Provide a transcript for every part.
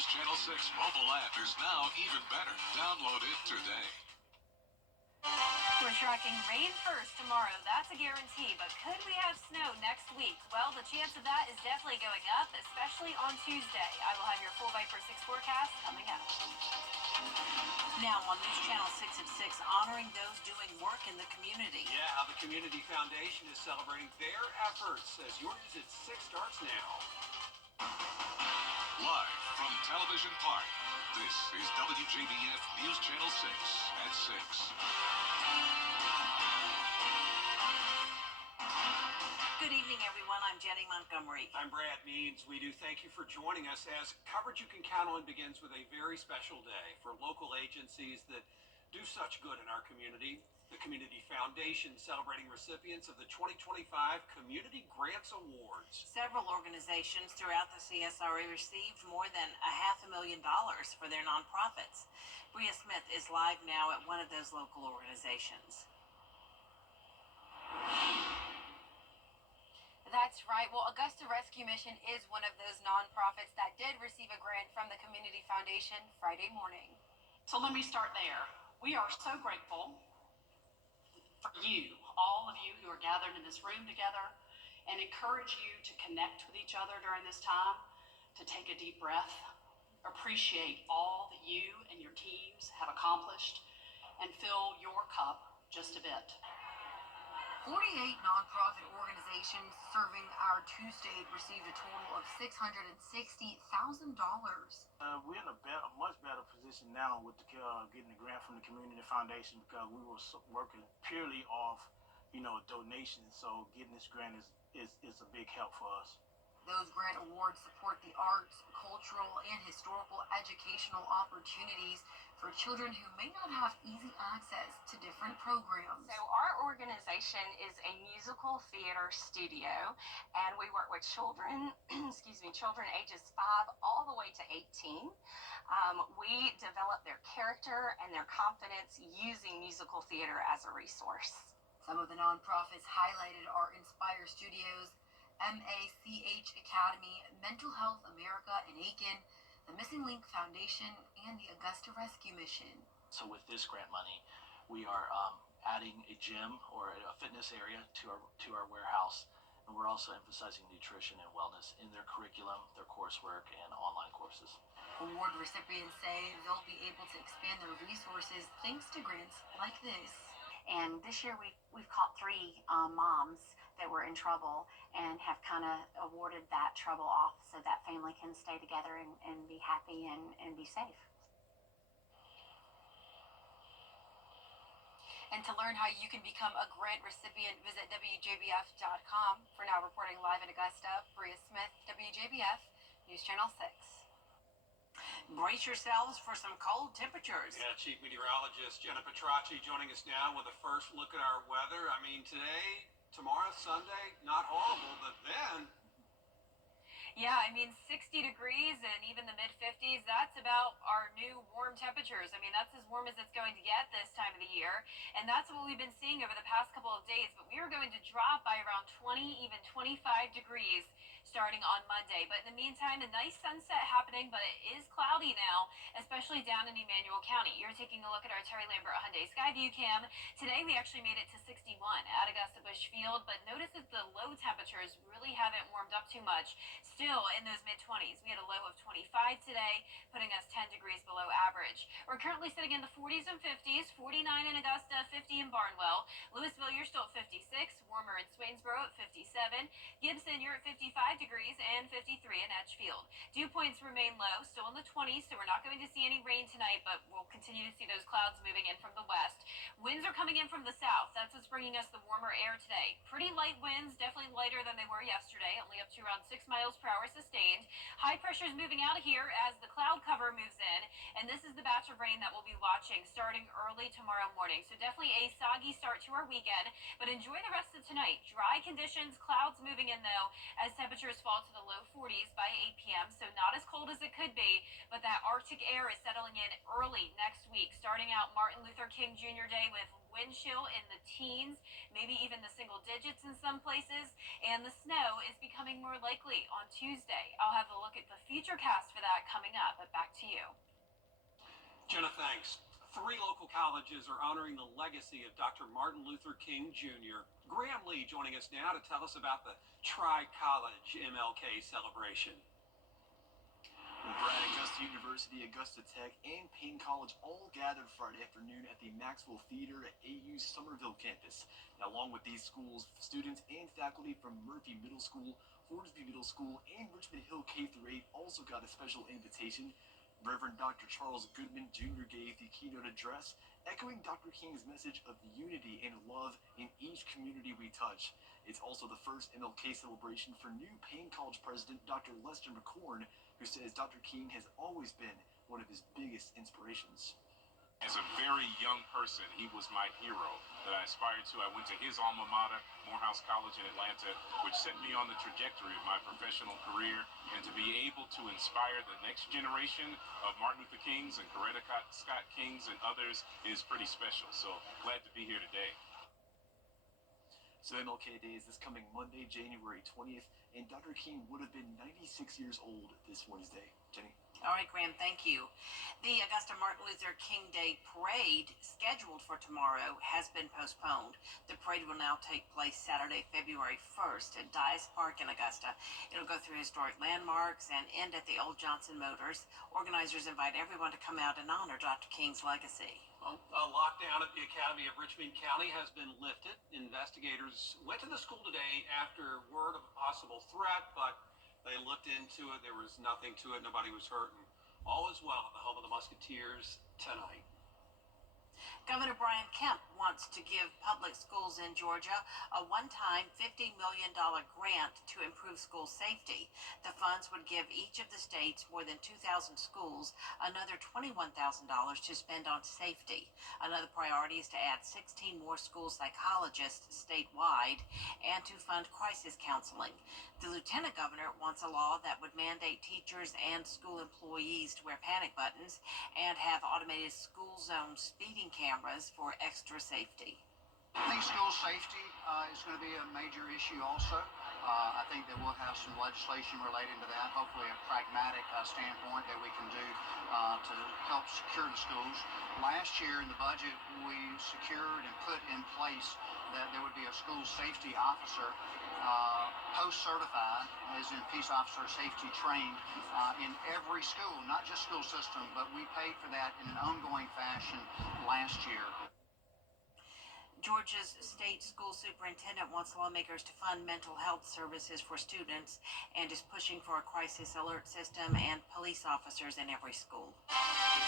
News Channel 6 mobile app is now even better. Download it today. We're tracking rain first tomorrow. That's a guarantee. But could we have snow next week? Well, the chance of that is definitely going up, especially on Tuesday. I will have your full Viper 6 forecast coming up. Now on News Channel 6 at 6, honoring those doing work in the community. Yeah, how the Community Foundation is celebrating their efforts as your News at 6 starts now. Live from Television Park, this is WJBF News Channel 6 at 6. Good evening, everyone. I'm Jenny Montgomery. I'm Brad Means. We do thank you for joining us as coverage you can count on begins with a very special day for local agencies that do such good in our community. The Community Foundation celebrating recipients of the 2025 Community Grants Awards. Several organizations throughout the CSRA received more than $500,000 for their nonprofits. Bria Smith is live now at one of those local organizations. That's right. Well, Augusta Rescue Mission is one of those nonprofits that did receive a grant from the Community Foundation Friday morning. So let me start there. We are so grateful for you, all of you who are gathered in this room together, and encourage you to connect with each other during this time, to take a deep breath, appreciate all that you and your teams have accomplished, and fill your cup just a bit. 48 nonprofit organizations serving our two states received a total of $660,000. We're in a much better position now with getting the grant from the Community Foundation because we were working purely off, donations. So getting this grant is a big help for us. Those grant awards support the arts, cultural, and historical educational opportunities for children who may not have easy access to different programs. So our organization is a musical theater studio, and we work with children, children ages 5 all the way to 18. We develop their character and their confidence using musical theater as a resource. Some of the nonprofits highlighted are Inspire Studios, MACH Academy, Mental Health America in Aiken, the Missing Link Foundation, and the Augusta Rescue Mission. So with this grant money, we are adding a gym or a fitness area to our warehouse, and we're also emphasizing nutrition and wellness in their curriculum, their coursework, and online courses. Award recipients say they'll be able to expand their resources thanks to grants like this. And this year we've caught 3 moms that were in trouble and have kind of awarded that trouble off so that family can stay together and be happy and be safe. And to learn how you can become a grant recipient, visit WJBF.com. For now, reporting live in Augusta, Bria Smith, WJBF, News Channel 6. Brace yourselves for some cold temperatures. Yeah, Chief Meteorologist Jenna Petracci joining us now with a first look at our weather. I mean, today, tomorrow, Sunday, not horrible, but then... Yeah, 60 degrees and even the mid-50s, that's about our new warm temperatures. That's as warm as it's going to get this time of the year. And that's what we've been seeing over the past couple of days. But we are going to drop by around 20, even 25 degrees starting on Monday. But in the meantime, a nice sunset happening, but it is cloudy now, especially down in Emmanuel County. You're taking a look at our Terry Lambert Hyundai Skyview cam. Today, we actually made it to 61 at Augusta Busch Field, but notice that the low temperatures really haven't warmed up too much. Still in those mid-20s. We had a low of 25 today, putting us 10 degrees below average. We're currently sitting in the 40s and 50s, 49 in Augusta, 50 in Barnwell. Louisville, you're still at 56, warmer in Swainsboro at 57. Gibson, you're at 55 degrees and 53 in Edgefield. Dew points remain low, still in the 20s, so we're not going to see any rain tonight, but we'll continue to see those clouds moving in from the west. Winds are coming in from the south. That's what's bringing us the warmer air today. Pretty light winds, definitely lighter than they were yesterday, only up to around 6 miles per hour sustained. High pressure is moving out of here as the cloud cover moves in, and this is the batch of rain that we'll be watching starting early tomorrow morning. So definitely a soggy start to our weekend, but enjoy the rest of tonight. Dry conditions, clouds moving in though, as temperatures temperatures fall to the low 40s by 8 p.m., so not as cold as it could be, but that Arctic air is settling in early next week, starting out Martin Luther King Jr. Day with wind chill in the teens, maybe even the single digits in some places, and the snow is becoming more likely on Tuesday. I'll have a look at the futurecast for that coming up, but back to you. Jenna, thanks. 3 local colleges are honoring the legacy of Dr. Martin Luther King Jr. Graham Lee joining us now to tell us about the Tri-College MLK celebration. Brad, Augusta University, Augusta Tech, and Payne College all gathered Friday afternoon at the Maxwell Theater at AU's Somerville campus. Now, along with these schools, students and faculty from Murphy Middle School, Hornsby Middle School, and Richmond Hill K-8 also got a special invitation. Reverend Dr. Charles Goodman Jr. gave the keynote address, echoing Dr. King's message of unity and love in each community we touch. It's also the first MLK celebration for new Payne College President Dr. Lester McCorn, who says Dr. King has always been one of his biggest inspirations. As a very young person, he was my hero that I aspired to. I went to his alma mater, Morehouse College in Atlanta, which set me on the trajectory of my professional career. And to be able to inspire the next generation of Martin Luther Kings and Coretta Scott Kings and others is pretty special. So glad to be here today. So MLK Day is this coming Monday, January 20th, and Dr. King would have been 96 years old this Wednesday. Jenny? All right, Graham, thank you. The Augusta Martin Luther King Day Parade, scheduled for tomorrow, has been postponed. The parade will now take place Saturday, February 1st at Dias Park in Augusta. It'll go through historic landmarks and end at the old Johnson Motors. Organizers invite everyone to come out and honor Dr. King's legacy. Well, a lockdown at the Academy of Richmond County has been lifted. Investigators went to the school today after word of a possible threat, but they looked into it. There was nothing to it. Nobody was hurt. And all is well at the home of the Musketeers tonight. Governor Brian Kemp wants to give public schools in Georgia a one-time $50 million grant to improve school safety. The funds would give each of the state's more than 2,000 schools another $21,000 to spend on safety. Another priority is to add 16 more school psychologists statewide and to fund crisis counseling. The lieutenant governor wants a law that would mandate teachers and school employees to wear panic buttons and have automated school zone speeding cameras for extra safety. I think school safety is going to be a major issue also. I think that we'll have some legislation relating to that, hopefully a pragmatic standpoint that we can do to help secure the schools. Last year in the budget, we secured and put in place that there would be a school safety officer, post-certified, as in peace officer safety trained, in every school, not just school system, but we paid for that in an ongoing fashion last year. Georgia's state school superintendent wants lawmakers to fund mental health services for students and is pushing for a crisis alert system and police officers in every school.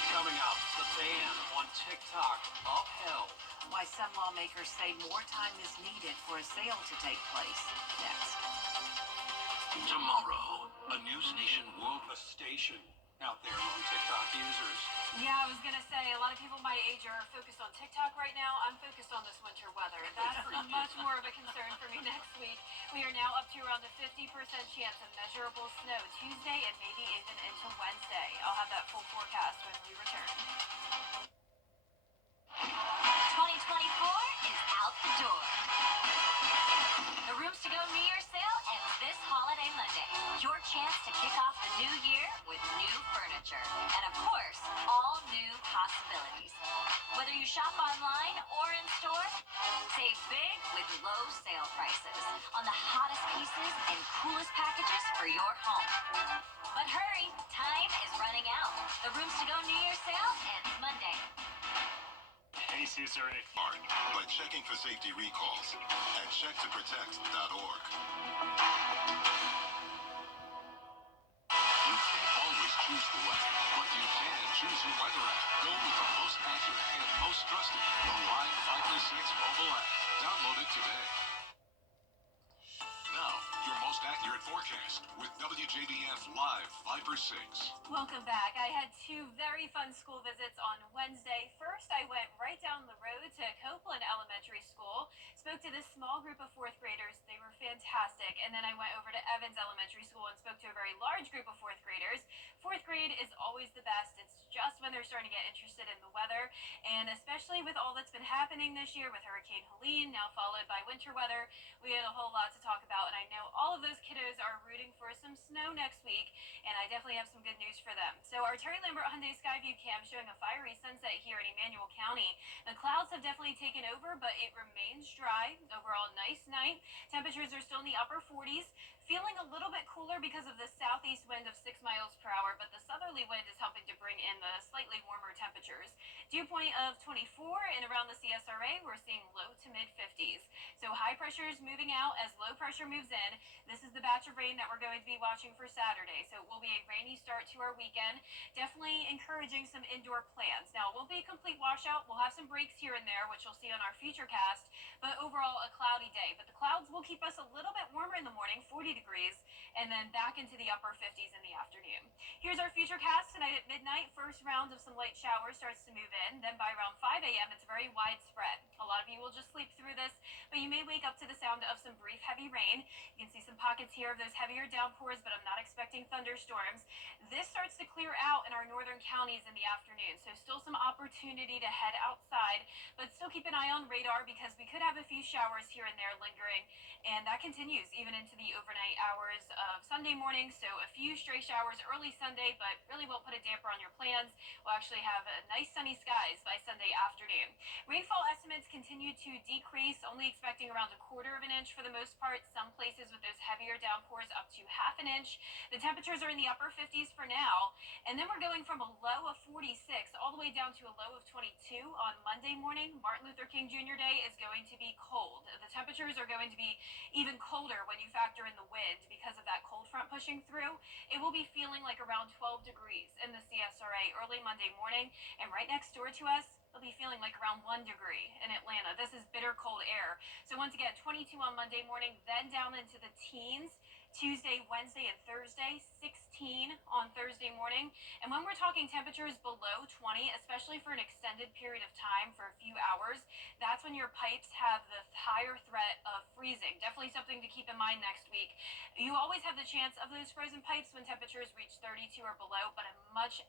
Coming up, the ban on TikTok upheld. Why some lawmakers say more time is needed for a sale to take place. Next. Tomorrow, a News Nation World A station out there among TikTok users. Yeah, I was going to say, a lot of people my age are focused on TikTok right now. I'm focused on this winter weather. That's much more of a concern for me next week. We are now up to around a 50% chance of measurable snow Tuesday and maybe even into Wednesday. I'll have that full forecast when we return. 2024 is out the door. The Rooms to Go New Year's sale ends this holiday Monday. Your chance to kick off the new year with new furniture. And of course, all new possibilities. Whether you shop online or in store, save big with low sale prices on the hottest pieces and coolest packages for your home. But hurry, time is running out. The Rooms to Go New Year's sale ends Monday. Hey, CSRA. by checking for safety recalls at checktoprotect.org. You can't always choose the weather, but you can choose your weather app. Go with the most accurate and most trusted, the Live 536 mobile app. Download it today. Now, your most accurate forecast. forecast with WJBF Live Viper 6. Welcome back. I had two very fun school visits on Wednesday. First, I went right down the road to Copeland Elementary School, spoke to this small group of fourth graders. They were fantastic. And then I went over to Evans Elementary School and spoke to a very large group of fourth graders. Fourth grade is always the best. It's just when they're starting to get interested in the weather, and especially with all that's been happening this year with Hurricane Helene, now followed by winter weather, we had a whole lot to talk about. And I know all of those kiddos are rooting for some snow next week, and I definitely have some good news for them. So our Terry Lambert Hyundai Skyview cam showing a fiery sunset here in Emmanuel County. The clouds have definitely taken over, but it remains dry. Overall, nice night. Temperatures are still in the upper 40s. Feeling a little bit cooler because of the southeast wind of 6 miles per hour, but the southerly wind is helping to bring in the slightly warmer temperatures. Dew point of 24, and around the CSRA, we're seeing low to mid 50s. So high pressure is moving out as low pressure moves in. This is the batch of rain that we're going to be watching for Saturday. So it will be a rainy start to our weekend. Definitely encouraging some indoor plans. Now, it won't be a complete washout. We'll have some breaks here and there, which you'll see on our future cast, but overall a cloudy day. But the clouds will keep us a little bit warmer in the morning, 40 degrees, and then back into the upper 50s in the afternoon. Here's our future cast tonight at midnight. First round of some light showers starts to move in. Then by around 5 a.m., it's very widespread. A lot of you will just sleep through this, but you may wake up to the sound of some brief heavy rain. You can see some pockets here of those heavier downpours, but I'm not expecting thunderstorms. This starts to clear out in our northern counties in the afternoon, so still some opportunity to head outside, but still keep an eye on radar because we could have a few showers here and there lingering, and that continues even into the overnight hours of Sunday morning. So a few stray showers early Sunday, but really won't put a damper on your plans. We'll actually have nice sunny skies by Sunday afternoon. Rainfall estimates continue to decrease, only expecting around 1/4 of an inch for the most part. Some places with those heavier downpours up to 1/2 inch. The temperatures are in the upper 50s for now, and then we're going from a low of 46 all the way down to a low of 22 on Monday morning. Martin Luther King Jr. Day is going to be cold. The temperatures are going to be even colder when you factor in the wind because of that cold front pushing through. It will be feeling like around 12 degrees in the CSRA early Monday morning, and right next door to us, it'll be feeling like around 1 degree in Atlanta. This is bitter cold air. So once again, 22 on Monday morning, then down into the teens. Tuesday, Wednesday, and Thursday, 16 on Thursday morning. And when we're talking temperatures below 20, especially for an extended period of time for a few hours, that's when your pipes have the higher threat of freezing. Definitely something to keep in mind next week. You always have the chance of those frozen pipes when temperatures reach 32 or below, but a much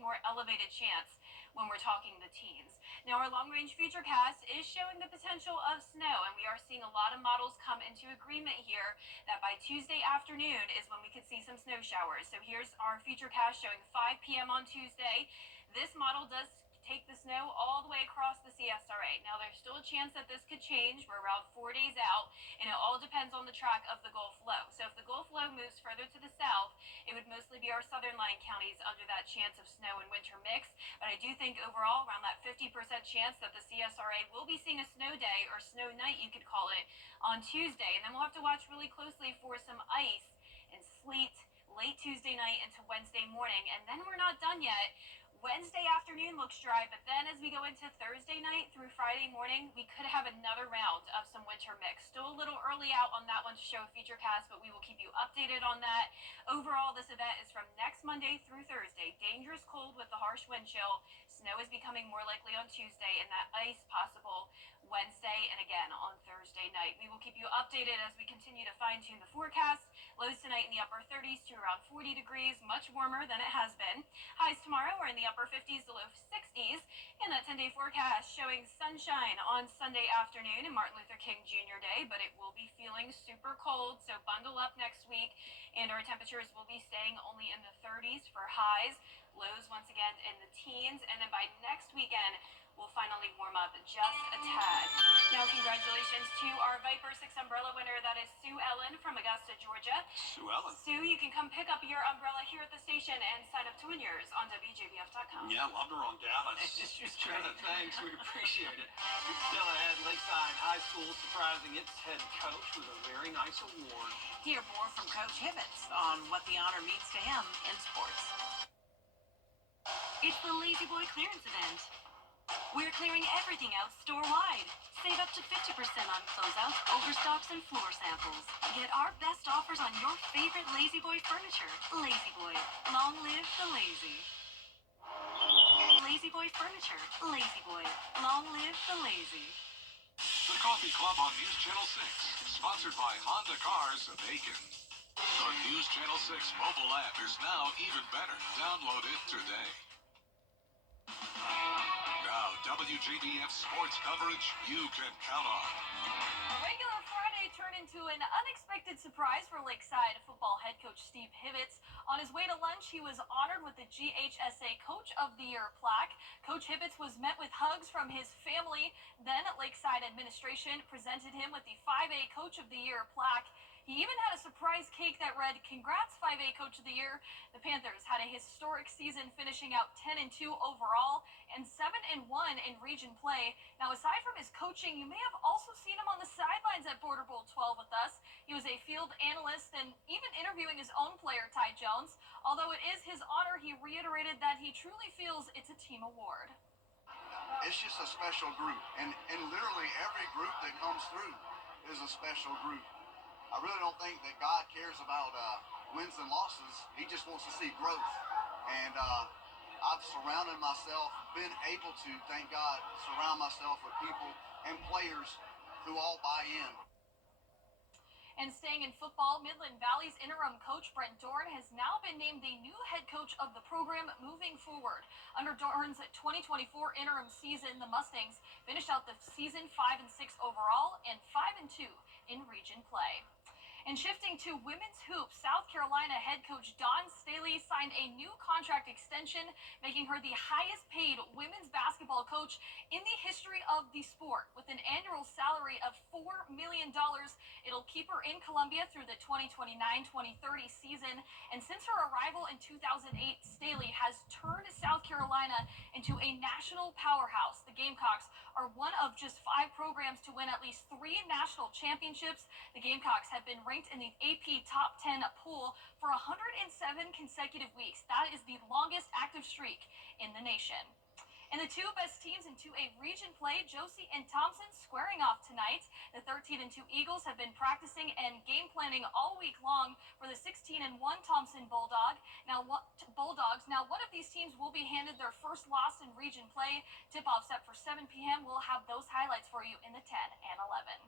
more elevated chance when we're talking the teens. Now, our long-range futurecast is showing the potential of snow, and we are seeing a lot of models come into agreement here that by Tuesday afternoon is when we could see some snow showers. So here's our futurecast showing 5 p.m. on Tuesday. This model does take the snow all the way across the CSRA. Now, there's still a chance that this could change. We're around 4 days out, and it all depends on the track of the Gulf low. So if the Gulf low moves further to the south, it would mostly be our southern lying counties under that chance of snow and winter mix. But I do think overall around that 50% chance that the CSRA will be seeing a snow day, or snow night you could call it, on Tuesday. And then we'll have to watch really closely for some ice and sleet late Tuesday night into Wednesday morning. And then we're not done yet. Wednesday afternoon looks dry, but then as we go into Thursday night through Friday morning, we could have another round of some winter mix. Still a little early out on that one to show a future cast, but we will keep you updated on that. Overall, this event is from next Monday through Thursday. Dangerous cold with the harsh wind chill. Snow is becoming more likely on Tuesday, and that ice possible Wednesday and again on Thursday night. We will keep you updated as we continue to fine-tune the forecast. Lows tonight in the upper 30s to around 40 degrees, much warmer than it has been. Highs tomorrow are in the upper 50s to low 60s. And that 10-day forecast showing sunshine on Sunday afternoon and Martin Luther King Jr. Day, but it will be feeling super cold, so bundle up next week. And our temperatures will be staying only in the 30s for highs. Lows once again in the teens, and then by next weekend, we'll finally warm up just a tad. Now, congratulations to our Viper 6 umbrella winner. That is Sue Ellen from Augusta, Georgia. Sue Ellen. Sue, you can come pick up your umbrella here at the station and sign up to win yours on WJBF.com. Yeah, loved her on Dallas. Thanks, we appreciate it. It's still ahead. Lakeside High School surprising its head coach with a very nice award. Hear more from Coach Hibbets on what the honor means to him in sports. It's the Lazy Boy clearance event. We're clearing everything out store-wide. Save up to 50% on closeouts, overstocks, and floor samples. Get our best offers on your favorite Lazy Boy furniture. Lazy Boy. Long live the lazy. Lazy Boy furniture. Lazy Boy. Long live the lazy. The Coffee Club on News Channel 6, sponsored by Honda Cars of Aiken. The News Channel 6 mobile app is now even better. Download it today. Now, WJBF sports coverage you can count on. A regular Friday turned into an unexpected surprise for Lakeside football head coach Steve Hibbets. On his way to lunch, he was honored with the GHSA Coach of the Year plaque. Coach Hibbets was met with hugs from his family. Then Lakeside administration presented him with the 5A Coach of the Year plaque. He even had a surprise cake that read, "Congrats, 5A Coach of the Year." The Panthers had a historic season, finishing out 10-2 overall and 7-1 in region play. Now, aside from his coaching, you may have also seen him on the sidelines at Border Bowl 12 with us. He was a field analyst and even interviewing his own player, Ty Jones. Although it is his honor, he reiterated that he truly feels it's a team award. It's just a special group, and literally every group that comes through is a special group. I really don't think that God cares about wins and losses. He just wants to see growth. And I've surrounded myself, been able to, thank God, surround myself with people and players who all buy in. And staying in football, Midland Valley's interim coach Brent Dorn has now been named the new head coach of the program moving forward. Under Dorn's 2024 interim season, the Mustangs finished out the season 5-6 overall and 5-2 in region play. And shifting to women's hoops, South Carolina head coach Dawn Staley signed a new contract extension, making her the highest paid women's basketball coach in the history of the sport. With an annual salary of $4 million, it'll keep her in Columbia through the 2029-2030 season. And since her arrival in 2008, Staley has turned South Carolina into a national powerhouse. The Gamecocks are one of just 5 programs to win at least 3 national championships. The Gamecocks have been ranked in the AP Top 10 pool for 107 consecutive weeks. That is the longest active streak in the nation. And the two best teams in 2A region play, Josie and Thompson, squaring off tonight. The 13-2 Eagles have been practicing and game planning all week long for the 16-1 Thompson Bulldogs. Now, one of these teams will be handed their first loss in region play. Tip-off set for 7 p.m. We'll have those highlights for you in the 10 and 11.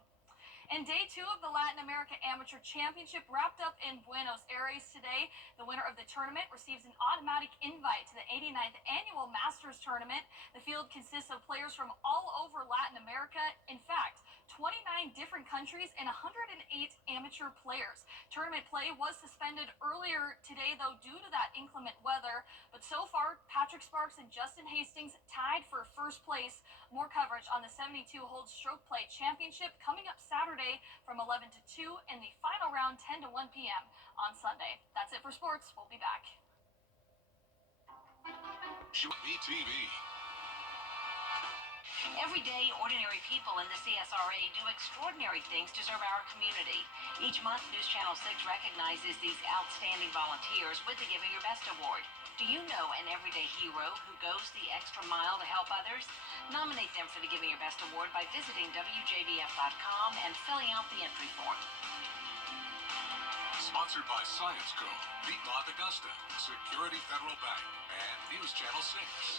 And day 2 of the Latin America Amateur Championship wrapped up in Buenos Aires today. The winner of the tournament receives an automatic invite to the 89th Annual Masters Tournament. The field consists of players from all over Latin America. In fact, 29 different countries and 108 amateur players. Tournament play was suspended earlier today, though, due to that inclement weather. But so far, Patrick Sparks and Justin Hastings tied for first place. More coverage on the 72-hole stroke play championship coming up Saturday from 11 to 2 and the final round 10 to 1 p.m. on Sunday. That's it for sports. We'll be back. BTV. Every day, ordinary people in the CSRA do extraordinary things to serve our community. Each month, News Channel 6 recognizes these outstanding volunteers with the Giving Your Best Award. Do you know an everyday hero who goes the extra mile to help others? Nominate them for the Giving Your Best Award by visiting WJBF.com and filling out the entry form. Sponsored by Science Co., Piedmont Augusta, Security Federal Bank, and News Channel 6.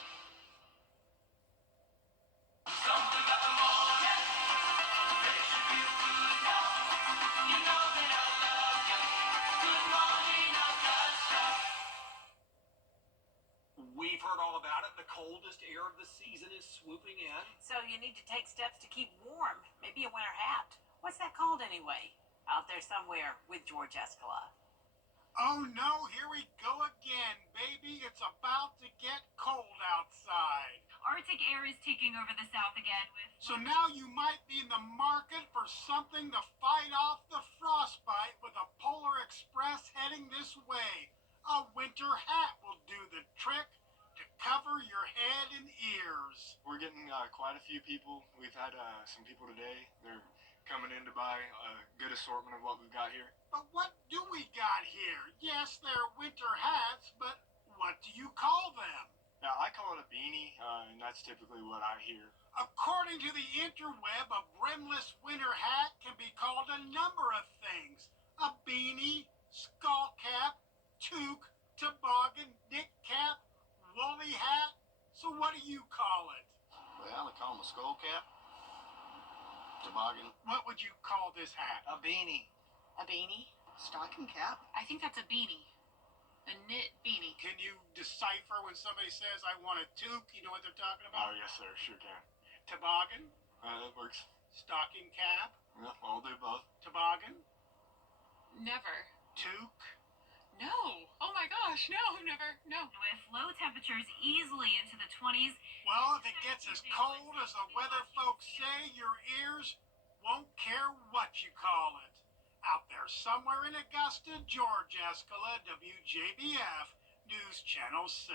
We've heard all about it. The coldest air of the season is swooping in. So you need to take steps to keep warm. Maybe a winter hat. What's that called anyway? Out there somewhere with George Escala. Oh no, here we go again, baby. It's about to get cold outside. Arctic air is taking over the south again with... So now you might be in the market for something to fight off the frostbite with a Polar Express heading this way. A winter hat will do the trick to cover your head and ears. We're getting quite a few people. We've had some people today. They're coming in to buy a good assortment of what we've got here. But what do we got here? Yes, they're winter hats, but what do you call them? Now, I call it a beanie, and that's typically what I hear. According to the interweb, a brimless winter hat can be called a number of things. A beanie, skull cap, toque, toboggan, dick cap, woolly hat. So what do you call it? Well, I call them a skull cap, toboggan. What would you call this hat? A beanie. A beanie? Stocking cap? I think that's a beanie. A knit beanie. Can you decipher when somebody says, I want a toque? You know what they're talking Oh, about? yes, sir. Sure can. Toboggan, That works. stocking cap, Yeah, all the above. toboggan, Never. toque. No. Oh my gosh. No, never. No. With low temperatures easily into the 20s. Well, if it gets as cold as the weather folks say, your ears won't care what you call it. Out there somewhere in Augusta, George Escala, WJBF, News Channel 6.